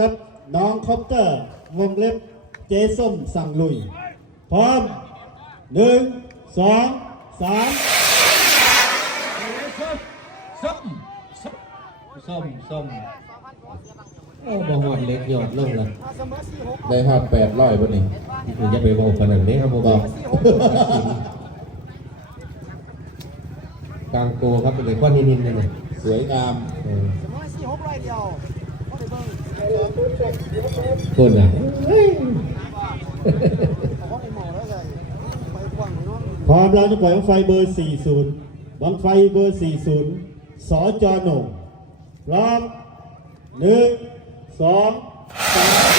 ครับน้องคอปเตอร์วงเล็บเจส้มสั่งลุย พร้อมหนึ่งสองสามส้มส้มส้มส้มโอ้บ่หอดเล็กยอดลงละได้ภาพแปดร้อยบนนี้คือจะไปบอกขนาดนี้ครับผมบอกกลางโกครับเป็นก้อนนินๆเลยนะสวยงามเออ คนอะของไอ้หมอแล้วเลยไปกว้างเนาะพร้อมแล้วจะปล่อยบังไฟเบอร์ 40 บังไฟเบอร์ 40 สอจอหนุ่มพร้อมหนึ่งสองสาม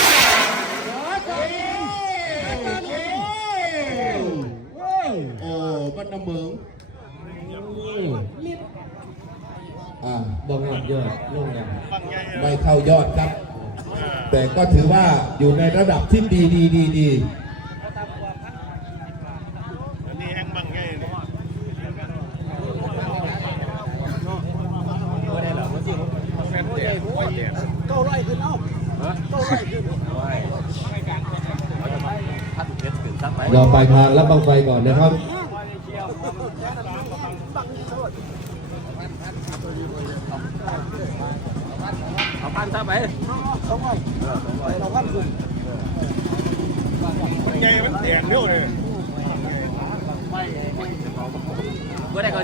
โอ้บ้านน้ำเมืองอ่าบ่หอดยอดลงอย่างไม่เข้ายอดครับ แต่ก็ถือว่าอยู่ในระดับที่ดีดีดีดีอันนี้แห้งบังไงเนี่ยเก้าร้อนเอ้าเก้าร้อยขึ้นรอปทางรับบังไฟก่อนนะครับ สองร้อยเราพันขึ้นบังไงมันแตกเร็วเลย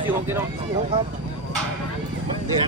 สี่หกครับมันแตก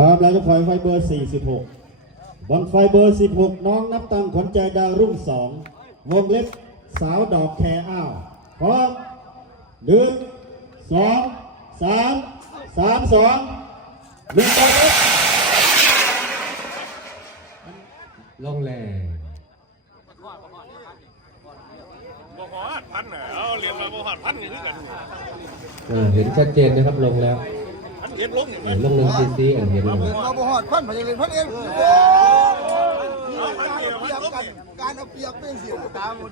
พร้อมแล้วจะปล่อยไฟเบอร์ 46บังไฟเบอร์ 16 น้องนับตังขวัญใจดาวรุ่งสองวงเล็บสาวดอกแคอ้าวพร้อมหนึ่งสองสามสามสองหนึ่งต่องลงแรงบ่หอดพันน่ะเอเรียนมาบ่หอดพันนี่คือกันเห็นชัดเจนนะครับลงแล้ว เห็นลงนี่เอมัอนลงหนึ่งซีซีเออเห็นลงเราบ่หอดพันมาจากเลยพันเองเอาพันเดียวมันการเอาเปรียบเป็นเสียงตามมด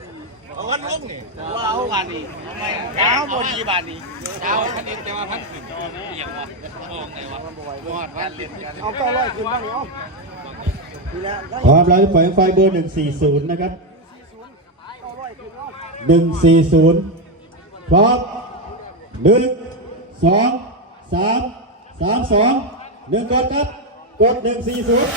เอาพันลงนี่ว่าเอาบานนี้เก้าบดีบานนี้เก้าพันเองแต่ว่าพันขึ้นเอียงวะมองไงวะบอดพันเล่นกันเอาเก้าร้อยขึ้นบ้างเอาดีแล้วพร้อมแล้วจะปล่อยไฟเบอร์140นะครับเหนึ่งสี่ศูนย์พร้อมหนึ่งสองสาม สามสองหนึ่งกดครับ กดหนึ่งสี่ศูนย์